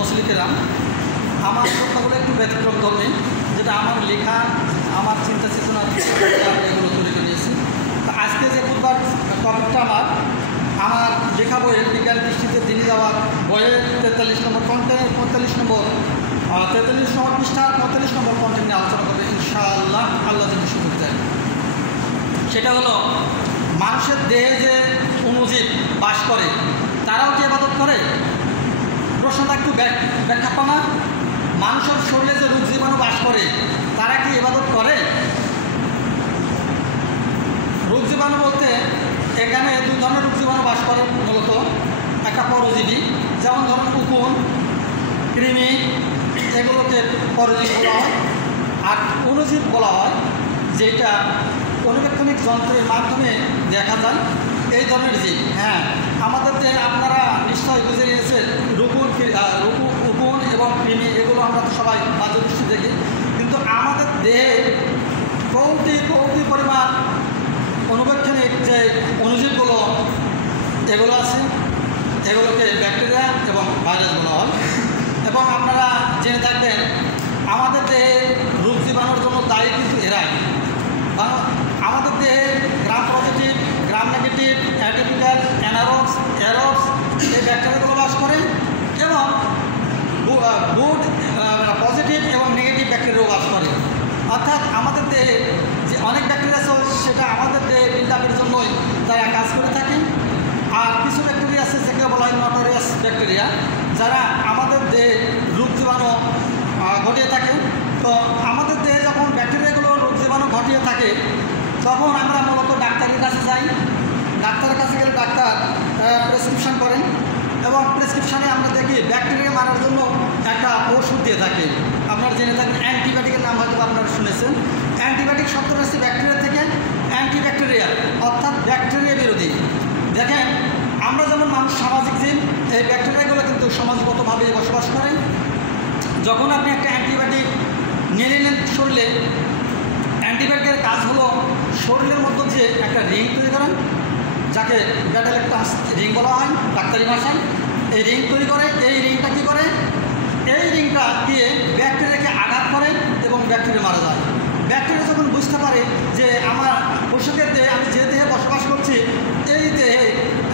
মুসলিকেরাম, আমার কথাগুলো একটু ব্যতিক্রম ধর্মী, যেটা আমার লেখা, আমার চিন্তা চেতনা এগুলো তৈরি করে নিয়েছি। তো আজকে যে বুধবার টপিকটা আমার লেখা বইয়ের বিজ্ঞান দৃষ্টিতে দিনে যাওয়ার বইয়ের 43 নম্বর পৃষ্ঠার 45 নম্বর কন্টেন্ট নিয়ে আলোচনা করবে ইনশাআল্লাহ, আল্লাহ যদি সুযোগ দেয়। সেটা হলো মানুষের দেহে যে অণুজীব বাস করে তারাও কি ইবাদত করে? প্রশ্নটা একটু ব্যাখ্যা পানা। মানুষের শরীরে যে রোগ জীবাণু বাস করে তারা কি ইবাদত করে? রোগ জীবাণু বলতে এখানে দুই ধরনের রোগ জীবাণু বাস করে মূলত। একটা পরজীবী, যেমন ধরুন উকুন, কৃমি, এগুলোকে পরজীবী বলা হয়। আর অণুজীব বলা হয় যেটা অনুবেক্ষণিক যন্ত্রের মাধ্যমে দেখা যায়, এই ধরনের জীব। হ্যাঁ, আমাদের দেহে আপনারা নিশ্চয়ই বুঝে নিয়েছেন উকুন এবং কৃমি, এগুলো আমরা তো সবাই বাহ্য দৃষ্টি দেখি, কিন্তু আমাদের দেহে কোটি পরিমাণ অনুবেক্ষণিক যে অণুজীবগুলো এগুলো আছে, এগুলোকে ব্যাকটেরিয়া এবং ভাইরাস বলা হয়। এবং আপনারা জেনে থাকবেন আমাদের দেহে রোগ জীবাণুর জন্য দায়ী কিন্তু এরাই। আমাদের দেহে gram positive, gram negative, atypical, anaerobes, aerobes এই ব্যাকটেরিয়াগুলো বাস করে, এবং গুড পজিটিভ এবং নেগেটিভ ব্যাকটেরিয়াও বাস করে। অর্থাৎ আমাদের দেহে যে অনেক ব্যাকটেরিয়া আছে সেটা আমাদের দেহে বিল্ডআপের জন্যই তারা কাজ করে থাকে। আর কিছু ব্যাকটেরিয়া আছে যেগুলো বলা হয় নটোরিয়াস ব্যাকটেরিয়া, যারা আমাদের দেহে রোগ জীবাণু ঘটিয়ে থাকে। তো আমাদের দেহে যখন ব্যাকটেরিয়াগুলো রোগ জীবাণু ঘটিয়ে থাকে তখন আমরা মূলত ডাক্তারের কাছে যাই। ডাক্তারের কাছে গেলে ডাক্তার প্রেসক্রিপশান করেন, এবং প্রেসক্রিপশানে আমরা দেখি ব্যাকটেরিয়া মারার জন্য একটা ওষুধ দিয়ে থাকে। আপনারা জেনে থাকেন অ্যান্টিবায়োটিকের নাম হয়তো আপনারা শুনেছেন। অ্যান্টিবায়োটিক শব্দটা হচ্ছে ব্যাকটেরিয়া থেকে অ্যান্টিব্যাকটেরিয়াল, অর্থাৎ ব্যাকটেরিয়া বিরোধী। দেখেন আমরা যেমন মানুষ সামাজিক জীব, এই ব্যাকটেরিয়াগুলো কিন্তু সমাজগতভাবে বসবাস করে। যখন আপনি একটা অ্যান্টিবায়োটিক নিয়ে নিলেন শরীরে, অ্যান্টিবায়োটিকের কাজ হলো শরীরের মধ্যে যে একটা রিং তৈরি করেন, যাকে ব্যাটালেক্টাম রিং বলা হয় ডাক্তারি ভাষায়। এই রিং তৈরি করে, এই রিংটা কী করে? এই রিংটা দিয়ে ব্যাকটেরিয়াকে আঘাত করে এবং ব্যাকটেরিয়া মারা যায়। ব্যাকটেরিয়া যখন বুঝতে পারে যে আমার পোষকের দেহে, আমি যে দেহে বসবাস করছি এই দেহে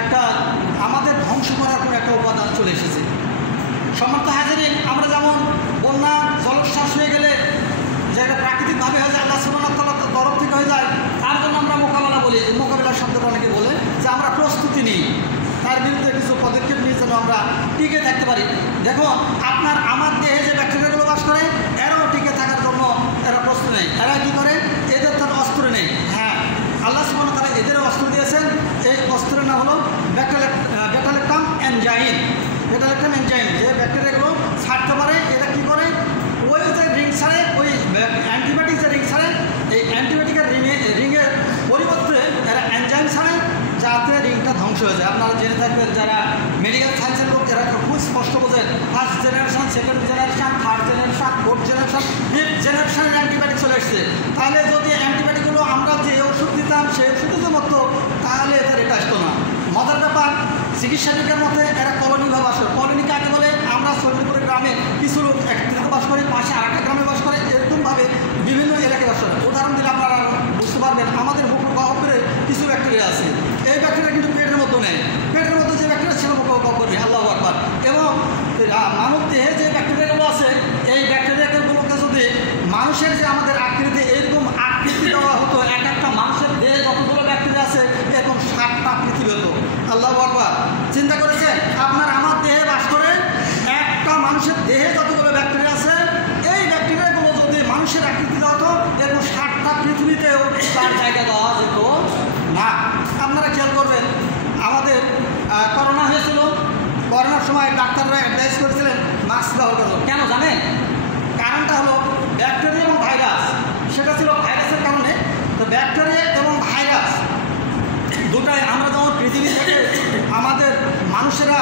একটা আমাদের ধ্বংস করার কোনো একটা উপাদান চলে এসেছে। সমর্থ হাজিরিন, আমরা যেমন বন্যা জলোচ্ছ্বাস হয়ে গেলে যেটা প্রাকৃতিকভাবে হয়ে যায়, আল্লাহ সুবহানাহু ওয়া তাআলার তরফ থেকে হয়ে যায়, তার জন্য আমরা মোকাবেলা বলি। মোকাবেলার শব্দটা অনেকে বলে যে আমরা প্রস্তুতি নিই, তার বিরুদ্ধে কিছু পদক্ষেপ নিয়ে যেন আমরা টিকে থাকতে পারি। দেখো আমার দেহে যে ব্যাকটেরিয়াগুলো বাস করে এরাও টিকে থাকার জন্য এরা প্রস্তুত নেই। এরা কী করে? এদের তার অস্ত্র নেই। হ্যাঁ, আল্লাহ সুবহানাহু ওয়া তাআলা এদেরও অস্ত্র দিয়েছেন। এই অস্ত্রের নাম হলো ব্যাটালেক্টাম এনজাইম। ব্যাটালেক্টাম এনজাইম যে ব্যাকটেরিয়াগুলো ছাড়তে পারে, এরা কী করে? ওই যে রিং ছাড়ে, ওই অ্যান্টিবায়োটিক যে রিং ছাড়ে, এই অ্যান্টিবায়োটিকের রিংয়ের পরিবর্তে এরা এনজাইম ছাড়ে, যাতে রিংটা ধ্বংস হয়ে যায়। আপনারা জেনে থাকবেন যারা মেডিকেল সায়েন্সের লোক, এরা খুব স্পষ্ট বোঝেন first generation, second generation, third generation, fourth generation, fifth জেনারেশনের অ্যান্টিবায়োটিক চলে এসছে। তাহলে যদি অ্যান্টিবায়োটিকগুলো আমরা যে ওষুধ দিতাম সেই ওষুধের মতো, তাহলে এদের এটা আসতো না। মজার ব্যাপার, চিকিৎসা বিজ্ঞান মতে এরা কলোনিভাবে বাস করে। কলোনি কাকে বলে? আমরা সৈনিকপুরের গ্রামে কিছু লোক একত্রিত বাস করে, পাশে আরেকটা গ্রামে বাস করে, এরকমভাবে বিভিন্ন এলাকায় বাস করে। উদাহরণ দিলে আপনারা বুঝতে পারবেন, আমাদের মুখ গহ্বরে কিছু ব্যাকটেরিয়া আছে। এই ব্যাকটেরিয়া কিন্তু পেটের মধ্যে নেই। পেটের মধ্যে যে ব্যাকটেরিয়া ছিল মুখ গহ্বরে, আল্লাহু আকবার। এবং মানব দেহে যে ব্যাকটেরিয়াগুলো আছে, এই ব্যাকটেরিয়াগুলোকে যদি মানুষের যে আমাদের আকৃতি, এরকম আকৃতি দেওয়া হতো, এক একটা মানুষের দেহে যতগুলো ব্যাকটেরিয়া আছে এরকম 7টা পৃথিবী হতো। আল্লাহু আকবার। চিন্তা করেছেন আমার দেহে বাস করে একটা মানুষের দেহে যতগুলো ব্যাকটেরিয়া আছে, এই ব্যাকটেরিয়াগুলো যদি মানুষের আকৃতি দেওয়া হতো এরকম 7টা পৃথিবীতেও তার জায়গা দেওয়া যেত না। আপনারা খেয়াল করবেন, আমাদের করোনা হয়েছিল, করোনার সময় ডাক্তাররা অ্যাডভাইস করেছিলেন মাস্ক ব্যবহার করো। কেন জানেন? কারণটা হলো ব্যাকটেরিয়া এবং ভাইরাস। সেটা ছিল ভাইরাসের কারণে। তো ব্যাকটেরিয়া এবং ভাইরাস দুটাই আমরা যেমন পৃথিবী থেকে আমাদের মানুষেরা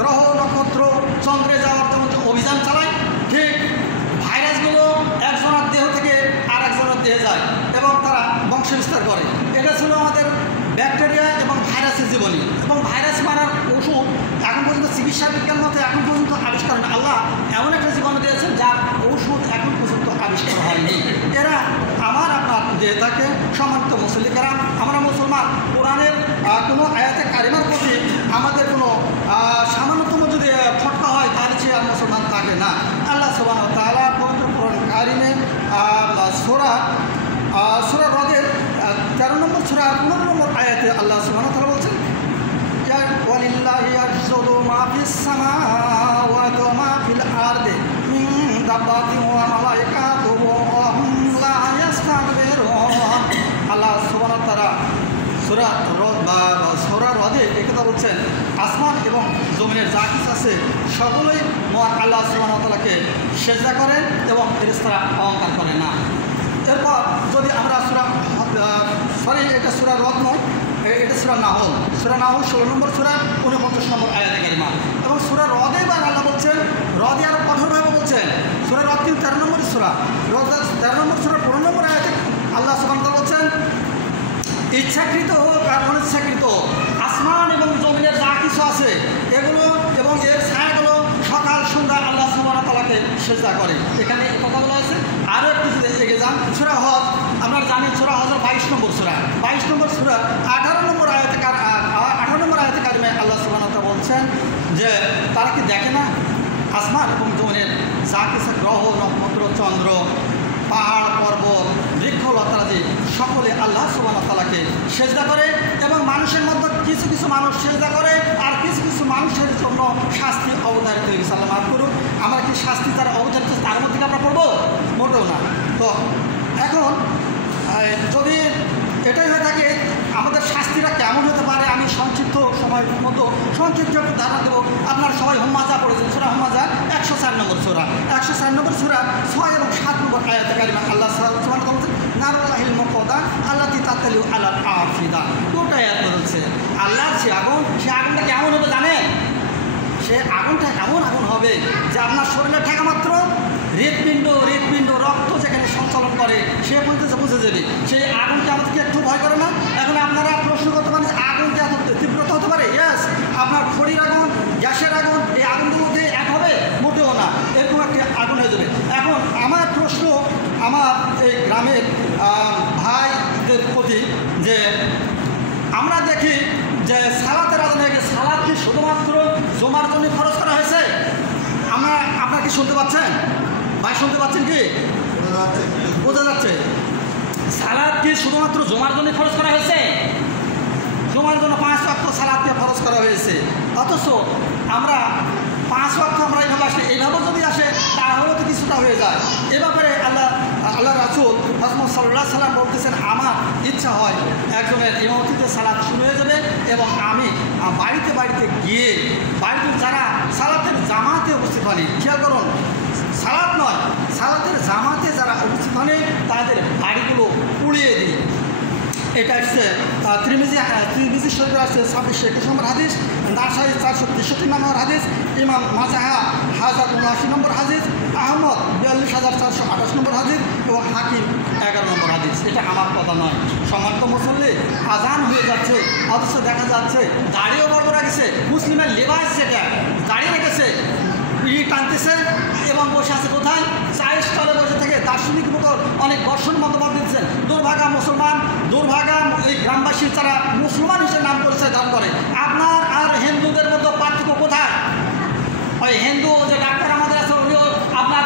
গ্রহ নক্ষত্র চন্দ্রে যাওয়ার জন্য যে অভিযান চালায়, ঠিক ভাইরাসগুলো একজনের দেহ থেকে আর একজনের দেহে যায় এবং তারা বংশ বিস্তার করে। এটা ছিল আমাদের ব্যাকটেরিয়া এবং ভাইরাসের জীবনী। এবং ভাইরাস মারার ওষুধ এখন পর্যন্ত চিকিৎসা বিজ্ঞান মতে এখন পর্যন্ত আবিষ্কার হয়নি। আল্লাহ এমন একটা জীবাণু দিয়েছেন যার ঔষধ এখন পর্যন্ত আবিষ্কার হয়নি। এরা আমার আপনার যে তাকে সম্মানিত মুসলিকেরা, আমরা মুসলমান, কোরআনের কোনো আয়াতে কারিমার প্রতি আমাদের কোনো সামান্যতম যদি ফটকা হয় তাহলে সে আর মুসলমান থাকে না। আল্লাহ সুবহানাহু ওয়া তাআলা পবিত্র কোরআন কারিমে সূরা রদের 13 নম্বর সূরা 15 নম্বর আয়াতে আল্লাহ সুবহানাহু ওয়া তাআলা বলছেন, ওয়ালিল্লাহি ইয়াসজুদু মা ফিস সামাওয়াতি ওয়া মা ফিল আরদি মিন দাব্বাতিন ওয়া মালাইকাতুহু ওয়া হুম লা ইস্তাকবিরুন। আল্লাহ সুবহানাহু ওয়া তাআলা সূরা রদে একথা বলছেন, আসমান এবং জমিনের যা কিছু আছে সকলেই মহান আল্লাহ সুবহানাহু ওয়া তাআলাকে সিজদা করেন এবং ফেরেশতারা অহংকার করে না। এরপর যদি আমরা এটা সূরা রদ নয়, এটা সূরা নাহল 16 নম্বর সূরা 49 নম্বর আয়াতে কারিমা। এবং সূরা রদে বা আল্লাহ বলছেন, রদে আরো কঠোরভাবে বলছেন, সূরা রদ 13 নম্বর সূরা, রদ 13 নম্বর সূরা 15 নম্বর আয়াতে আল্লাহ সুবহানাহু ওয়া তাআলা বলছেন, ইচ্ছাকৃত হোক আর অনিচ্ছাকৃত আসমান এবং জমিনের যা কিছু আছে এগুলো এবং এর ছায়াগুলো সকাল সন্ধ্যা আল্লাহ সুবহানাহু ওয়া তাআলাকে সিজদা করে। এখানে এই কথাগুলো আছে। আরও একটু যদি এগিয়ে যান, সূরা হজ, আমরা জানি সূরা হজের 22 নম্বর সূরা, 22 নম্বর সূরা 18 নম্বর আয়াতে কারিমে আল্লাহ সুবহানাহু ওয়া তাআলা বলছেন যে তারা কি দেখে না আসমান এবং জমিনের যা কিছু গ্রহ নক্ষত্র চন্দ্র পাহাড় পর্বত বৃক্ষলতাদি সকলে আল্লাহ সুবহানাহু ওয়া তাআলাকে সিজদা করে এবং মানুষের মধ্যে কিছু কিছু মানুষ সিজদা করে আর কিছু কিছু মানুষের জন্য শাস্তি অবধারিত হয়ে গেছে। আল্লাহ মাফ করুন। আমরা কি শাস্তি তারা অবধারিত তার মধ্যে আমরা পড়বো? মোটেও না। তো এখন যদি এটাই হয়ে থাকে আমাদের শাস্তিটা কেমন হতে পারে, আমি সংক্ষিপ্ত সময় মতো সংক্ষিপ্ত ধারণা দেবো। আপনারা সবাই হুম্মাজা পড়েছেন, সূরা হুম্মাজা 104 নম্বর সূরা, 104 নম্বর সূরা 6 এবং 7 নম্বর আয়াতে কারিমা আল্লাহ সুবহানাহু ওয়া তাআলা বলছেন, নারুল্লাহিল মুকওয়াদা আল্লাতী তাতালু আলাল আফিদা। গোটা আয়াত বলছে আল্লাহর সে আগুনটা কেমন হবে জানেন? সে আগুনটা এমন আগুন হবে যে আপনার শরীরে ঠেকা মাত্র হৃৎপিণ্ড রক্ত যেখানে সঞ্চালন করে সে পর্যন্ত বুঝে যাবে। সেই আগুনকে আমাদেরকে একটু ভয় করে না? এখন আপনারা প্রশ্ন করতে পারেন আগুনটা এত তীব্রতা হতে পারে? ইয়েস। আপনার খড়ির আগুন, গ্যাসের আগুন, এই আগুনগুলোর মধ্যে এক হবে? মোটেও না, এরকম একটি আগুন হয়ে যাবে। এখন আমার প্রশ্ন আমার এই গ্রামের ভাইদের প্রতি যে আমরা দেখি যে সালাতের আজান হয়ে গেছে, সালাত কি শুধুমাত্র জুমার জন্য খরচ করা হয়েছে? আপনারা কি শুনতে পাচ্ছেন? ভাই শুনতে পাচ্ছেন কি? বোঝা যাচ্ছে? সালাত কি শুধুমাত্র জুমার জন্য খরচ করা হয়েছে? জুমার জন্য 5 ওয়াক্ত সালাতকে খরচ করা হয়েছে। অথচ আমরা 5 ওয়াক্ত আমরা এইভাবে যদি আসে তাহলে তো কিছুটা হয়ে যায়। এ ব্যাপারে আল্লাহ রাসূল মুহাম্মদ সাল্লাল্লাহু আলাইহি ওয়াসাল্লাম বলতেছেন, আমার ইচ্ছা হয় একজনের ইমামতিতে সালাত শুরু হয়ে যাবে এবং আমি বাড়িতে গিয়ে বাড়িতে যারা সালাতের জামাতে উপস্থিত হয়নি, খেয়াল করুন, সালাত নয়, সালাতের জামাতে যারা উপস্থিত হয়নি তাদের বাড়িগুলো পুড়িয়ে দিই। এটা আসছে তিরমিজি শরীফে আসছে 2621 নম্বর হাদিস, নাসাই 463 নম্বর হাদিস, ইমাম মাজাহা 1079 নম্বর হাদিস, আহমদ 42428 নম্বর হাদিস এবং হাকিম 11 নম্বর হাদিস। এটা আমার কথা নয়। সম্মানিত মুসল্লি, আজান হয়ে যাচ্ছে অথচ দেখা যাচ্ছে দাড়িও বড় রাখছে, মুসলিমের লেবাস যেটা দাড়ি রেখেছে টানতেছে এবং বসে আছে কোথায়? চায়ের স্টলে বসে থেকে দার্শনিক মতো অনেক দর্শন মতামত দিচ্ছেন। দুর্ভাগা মুসলমান, দুর্ভাগা এই গ্রামবাসীর যারা মুসলমান হিসেবে নাম পরিচয় দান করে। আপনার আর হিন্দুদের মধ্যে পার্থক্য কোথায়? ওই হিন্দু যে ডাক্তার আমাদের আছে উনিও আপনার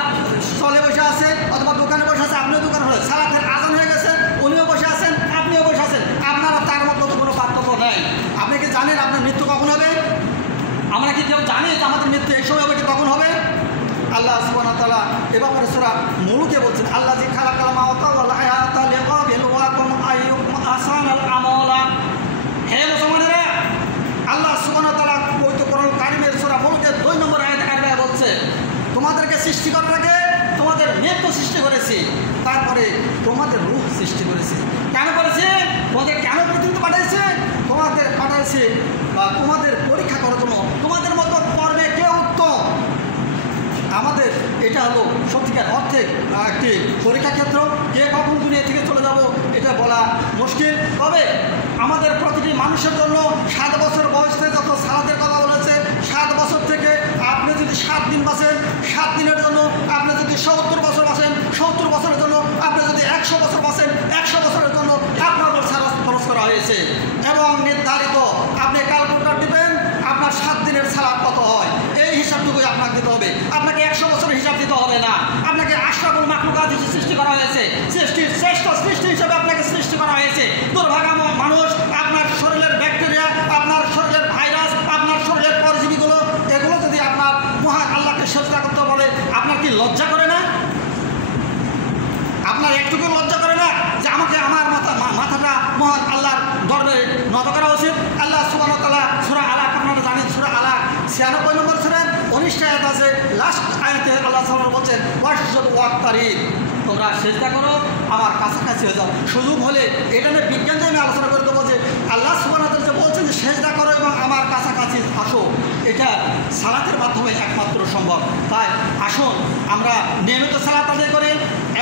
স্টলে বসে আছে অথবা দোকানে বসে আছে, আপনিও দোকানে বসে, সালাতের আজান হয়ে গেছে, উনিও বসে আছেন, আপনিও বসে আছেন, আপনারা তার মধ্যে তো কোনো পার্থক্য নেই। আপনি কি জানেন আপনার মৃত্যু কখন হবে? আমরা কি কেউ জানি যে আমাদের মৃত্যু এই সময় হবে কি কখন হবে? আল্লাহ সুবহানাহু ওয়া তাআলা এ ব্যাপারে সূরা মুলুকে বলছেন, আল্লাযী খালাকাল মাউতা ওয়াল হায়াতা লিয়াবলুয়াকুম আইয়ুকুম আহসানুল আমালা। হে মুসলমানেরা, আল্লাহ সুবহানাহু ওয়া তাআলা পবিত্র কোরআন কারীমের সূরা মুলুকের 2 নম্বর আয়াতে কারিমা বলছে, তোমাদেরকে সৃষ্টি করার আগে তোমাদের মৃত্যু সৃষ্টি করেছি, তারপরে তোমাদের রূহ সৃষ্টি করেছি। কেন করেছে? তোমাদের কেন পৃথিবীতে পাঠাইছে? তোমাদের পাঠাইছে তোমাদের পরীক্ষা করার জন্য, তোমাদের মতো কর্মে কে উত্তম। আমাদের এটা হলো সত্যিকার অর্থে একটি পরীক্ষা ক্ষেত্র। কে কখন দুনিয়া থেকে চলে যাব এটা বলা মুশকিল। তবে আমাদের প্রতিটি মানুষের জন্য 7 বছর বয়স থেকে যত সালাতের কথা বলেছে, 7 বছর থেকে দিন বাঁচেন, 7 দিনের জন্য আপনি যদি 70 বছর বাঁচেন, 70 বছরের জন্য আপনি যদি 100 বছর বাঁচেন, 100 বছরের জন্য আপনার উপর সালাত খরচ করা হয়েছে। এবং নির্ধারিত আপনি ক্যালকুলেটর দিবেন আপনার 7 দিনের সালাত কত হয়, এই হিসাবটুকুই আপনাকে দিতে হবে। আপনাকে 100 বছরের হিসাব দিতে হবে না। আপনাকে আশরাফুল মাখলুকাত হিসেবে সৃষ্টি করা হয়েছে, সৃষ্টির শ্রেষ্ঠ সৃষ্টি হিসেবে আপনাকে সৃষ্টি করা হয়েছে। দুর্ভাগা মানুষ, আপনার শরীরের ব্যাকটেরিয়া, আপনার শরীরের ভাইরাস, আপনার শরীরের পরজীবীগুলো, এগুলো যদি আপনার মহান আল্লাহকে সেজদা করতে বলে, আপনার কি লজ্জা করে না? আপনার একটুকু লজ্জা করে না যে আমাকে আমার মাথাটা মহান আল্লাহর দরবারে নত করা উচিত? আল্লাহ সুবহানাহু ওয়া তাআলা সূরা আলাক, আপনারা জানেন সূরা আলাক 96 নম্বর সূরা 19 আয়াত আছে। লাস্ট আয়াতে আল্লাহ সুবহানাহু বলছেন ওয়াসজুদ ওয়াক্তারিব, তোমরা সেজদা করো, আমার কাছাকাছি হয়ে যাও। সুযোগ হলে এটা নিয়ে বিজ্ঞান দিয়ে আমি আলোচনা করে দেবো যে আল্লাহ সুবহানাহু ওয়া তাআলা বলছেন যে সেজদা করো এবং আমার কাছাকাছি আসো, এটা সালাতের মাধ্যমে একমাত্র সম্ভব। তাই আসুন আমরা নিয়মিত সালাত আদায় করি,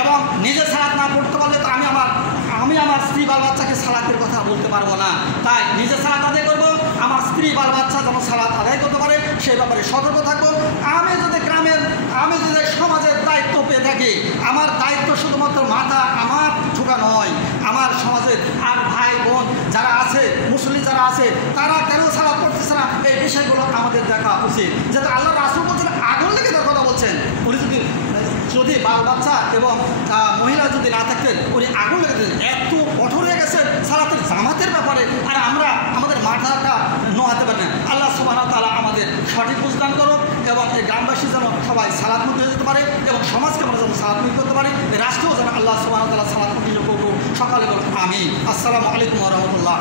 এবং নিজে সালাত না পড়তে পারলে তো আমি আমার স্ত্রী বাল বাচ্চাকে সালাতের কথা বলতে পারবো না। তাই নিজে সালাত আদায় করবো, আমার স্ত্রী বাল বাচ্চা যেন সালাত আদায় করতে পারে সেই ব্যাপারে সতর্ক থাকবো। আমি যদি সমাজের দায়িত্ব পেয়ে থাকি, আমার দায়িত্ব শুধুমাত্র মাথা আমার ঠোকা নয়, আমার সমাজের আর ভাই বোন যারা আছে, মুসলিম যারা আছে, তারা কেন সালাত করতেছে না, এই বিষয়গুলো আমাদের দেখা উচিত। যেহেতু আল্লাহ রাসূল বলছেন আগুন লেগে তার কথা বলছেন, উনি যদি বাল বাচ্চা এবং মহিলা যদি না থাকতেন উনি আগুন লেগে দিতেন। এত কঠোর হয়ে গেছেন সালাতের জামাতের ব্যাপারে, আর আমরা আমাদের মাথাটা নোহাতে পারি না। আল্লাহ সুবহানাহু ওয়া তাআলা আমাদের সঠিক বুঝদান করুক, এবং এই গ্রামবাসী যেন সবাই সালাতমুখী হয়ে যেতে পারে, এবং সমাজকে আমরা যেন সালাতমুখী করতে পারি, রাষ্ট্রও যেন আল্লাহ সুবহানাহু ওয়া তাআলা সালাতমুখী করুক। সকালে বলুন আমিন। আসসালামু আলাইকুম ওয়া রাহমাতুল্লাহ।